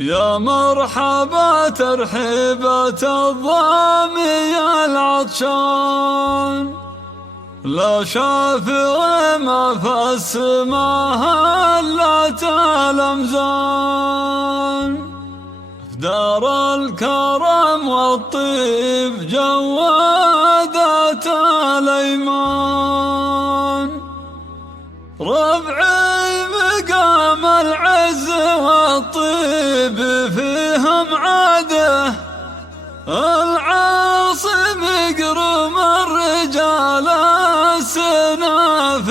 يا مرحبا ترحيبة الضامي العطشان، لا شافع ما في السماء هلت الأمزان، في دار الكرم والطيب جوادات الأيمان، ربعي مقام العز والطيب فيهم عاده، العاصم يقرم الرجال السنافيه.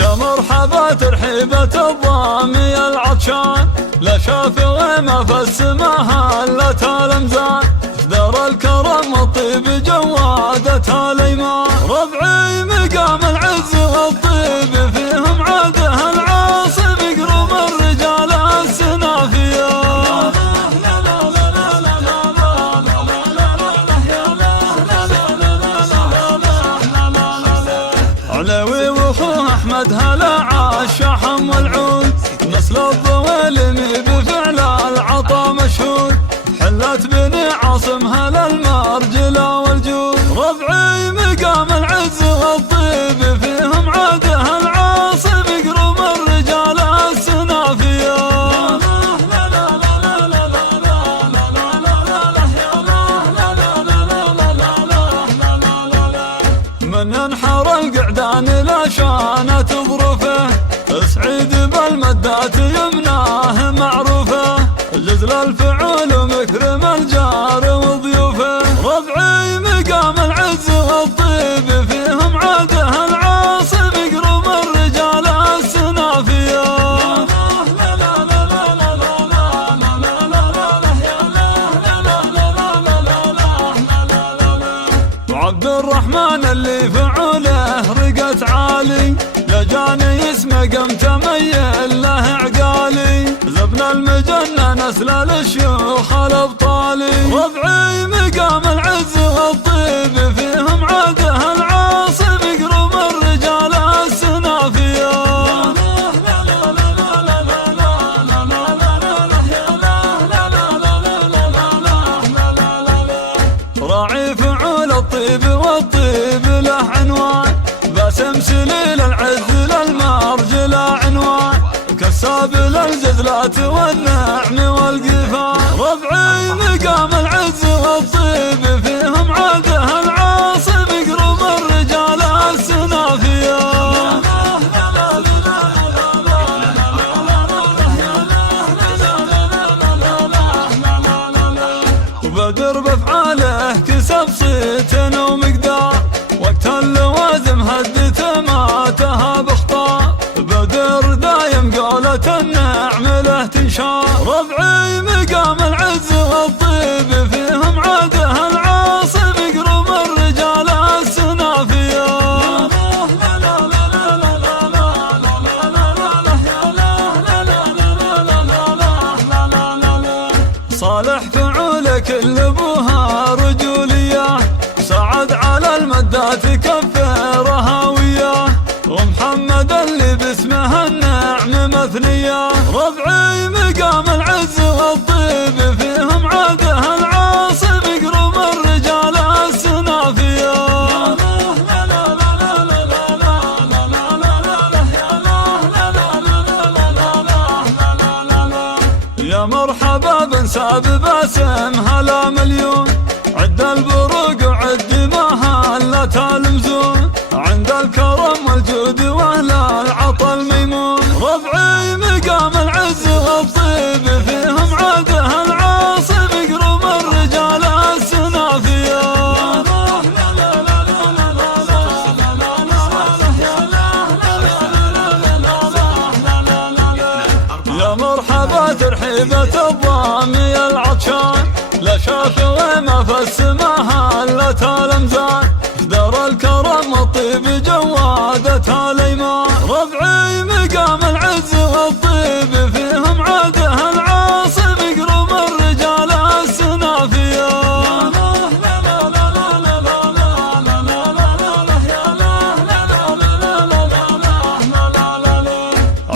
يا مرحبا ترحيبة الضامي العطشان، لا شافع ما في السماء هلت الأمزان، دار الكرم والطيب جوادة الأيمان، ربعي مقام العز والطيب فيهم عاده، العاصم يقرم الرجال السنافيه. علوي واخوه احمد هلا عالشحم والعود، نسل الظوالم بفعل العطا مشهود، حلت بني عاصم هلا المرجله والجود، ربعي مقام العز والطيب فيهم عاده، العاصم يقرم الرجال السنافيه. من ينحر القعدان لا شانت ظروفه، سعيد بالمدات يمناه معروفه، جزل الفعول ومكرم الجار وضيوفه، ربعي مقام العز والطيب فيهم عاده، العاصم يقرم الرجال السنافيه. وعبد الرحمن اللي فعوله رقت عالي، لجاني اسمه قمت ميل له عقالي، زبن المجنة نسل للشيوخ الابطالي، ربعي مقام العز والطيب فيهم عاده، العاصم يقرم الرجال السنافيه. راعي فعول الطيب والطيب له عنوان، باسم سليل العز للمرجل عنوان، كساب للجزلات والنعم والقفان، ربعي مقام العز والطيب فيهم عاده، العاصم يقرم الرجال السنافيه. وبدر بافعاله كسب صيت ومقدار، وقت اللوازم هدته ما تهاب اخطار، بدر دايم قولة النعم له تنشار، ربعي مقام العز والطيب فيهم عاده، العاصم يقرم الرجال السنافيه. صالح فعول كل ابوها رجوليه، سعد على المدات كفرها وياه، ومحمد اللي باسمه النعم مثنيه، ربعي مقام العز والطيب فيهم عاده، العاصم يقرم الرجال السنافيه. يا مرحبا بن سعد باسم هلا مليون، عد البروق وعد ما هلت المزون، عند الكرم والجود واهل العطا الميمون، ربعي مقام العز والطيب فيهم عاده، العاصم يقرم الرجال السنافيه. يا مرحبا ترحيبة الضامي العطشان، لا شافع ما في السماء هلت الأمزان، دار الكرم والطيب جوادة الأيمان، ربعي مقام العز والطيب في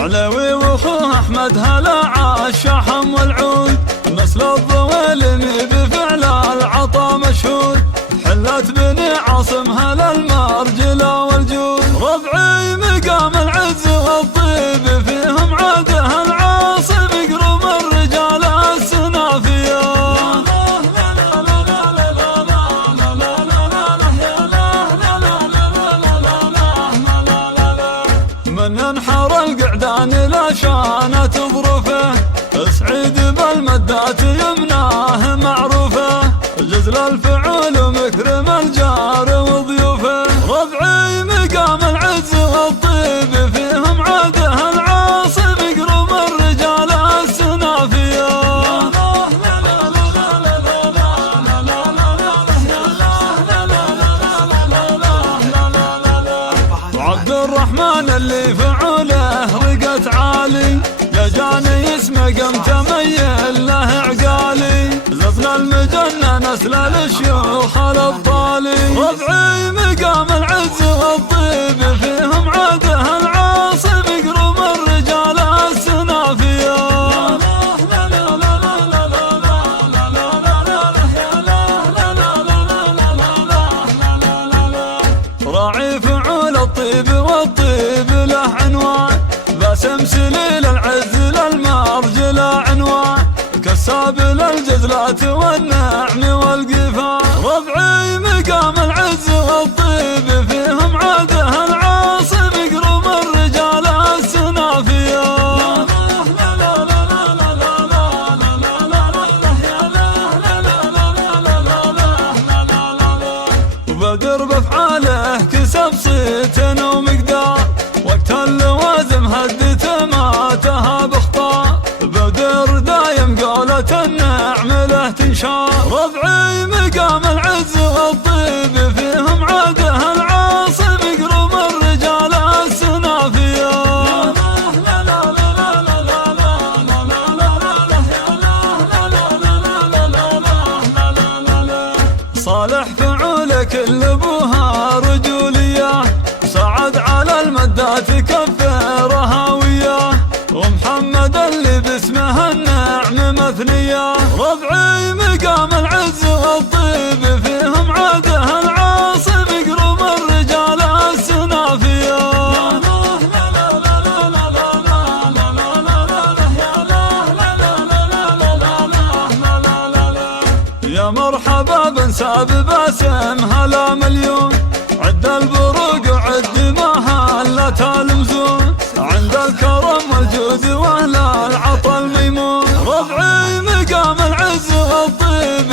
علوي واخوه احمد هلا عالشحم والعود، مثل الضويلم بفعل العطا مشهود، حلت بني عاصم هلا المرجله والجود، ربعي مقام العز والطيب فيهم عاده العاصم يقرم الرجال السنافيه. من ينحر القعدان لا شانت ظروفه، سعيد بالمدات يمناه معروفه، جزل الفعول ومكرم الجار وضيوفه، ربعي مقام العز والطيب فيهم عاده العاصم يقرم الرجال السنافيه. وعبد الرحمن اللي فعوله رقت عالي، يا جاني اسمه قمت ميل له عقالي، زبن المجنة نسل الشيوخ الابطالي، ربعي مقام العز والطيب فيهم عاده العاصم يقرم الرجال السنافيه. راعي فعول الطيب والطيب له عنوان، باسم سليل العز للمرجله عنوان، كساب للجزلات والنعم والقفا، ربعي مقام العز والطيب فيهم عاده العاصم يقرم الرجال السنافيه. وبدر بافعاله كسب صيت ومقدار، وقت اللوازم هدته ما تهاب اخطار، بدر دايم قولة النعم له تنشار، ربعي مقام العز والطيب فيهم عاده العاصم يقرم الرجال السنافيه. صالح فعول كل ابوها رجوليه، صعد على المدات كفرها وياه، ومحمد اللي باسمه النعم مثنيه، ربعي مقام العز والطيب فيهم عاده العاصم يقرم الرجال السنافيه. يا مرحبا بنساب باسم هلا مليون، عد البروق وعد ما هلت المزون، عند الكرم والجود واهل العطا الميمون، ربعي مقام العز والطيب